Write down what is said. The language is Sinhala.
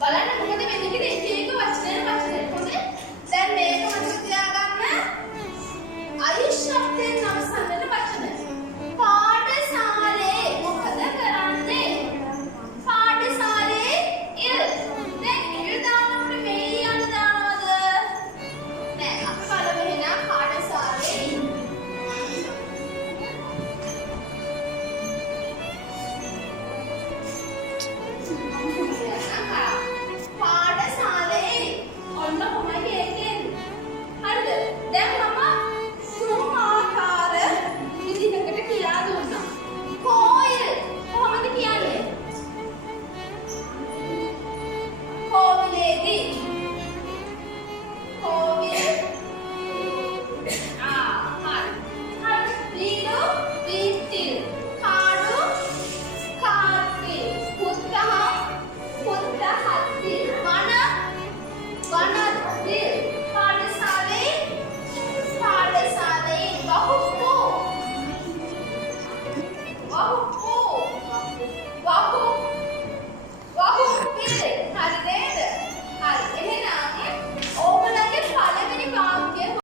බලන්න මොකද වෙන්නේ කියලා එක එක වචනයක් හොඳේ. දැන් මේක මතක තියාගන්න. අයිස් ශබ්දයෙන් අවසන්වන වචන. පාඨශාලේ මොකද කරන්නේ? පාඨශාලේ ඉල්. දැන් ඉල් දානකොට මේ යන දානවද? නෑ අපි බලමු එහෙනම් පාඨශාලේ ඉල්. පාඨශාලේ ඔන්න කොහොමද කියන්නේ? හරිද? දැන් මම තුන් ආකාර විදිහකට කියලා දුන්නා. කෝයිල් කොහොමද කියන්නේ? කෝවිලේදී කෝවිල් හරි. ලීඩු විටිල් කාඩු කාපිල් පුත්තහ පුත්තහත්තිල් වනත්තිල් පාඨශාලේ වහුප්පු වහුප්පිල් හරිද?